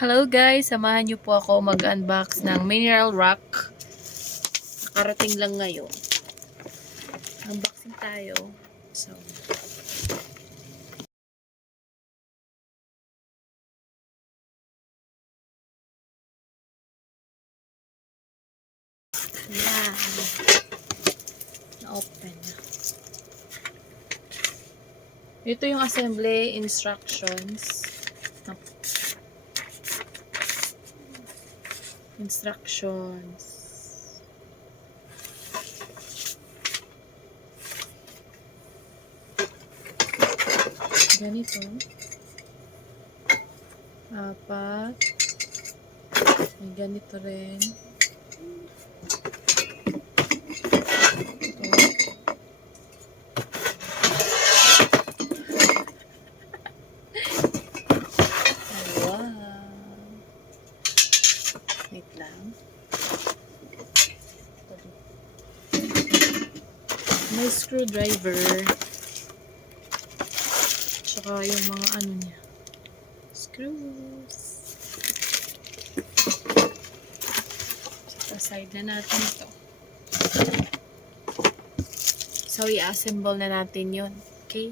Hello guys, samahan niyo po ako mag-unbox ng mineral rock. Nakarating lang ngayon. Unboxing tayo. So, yan. Na-open na. Ito yung assembly instructions. Ganito. 4. May ganito rin. Ito. Wow. Wait lang. May screwdriver. Tsaka yung mga ano niya. Screws. Sa side na natin ito. So, i-assemble na natin yun. Okay?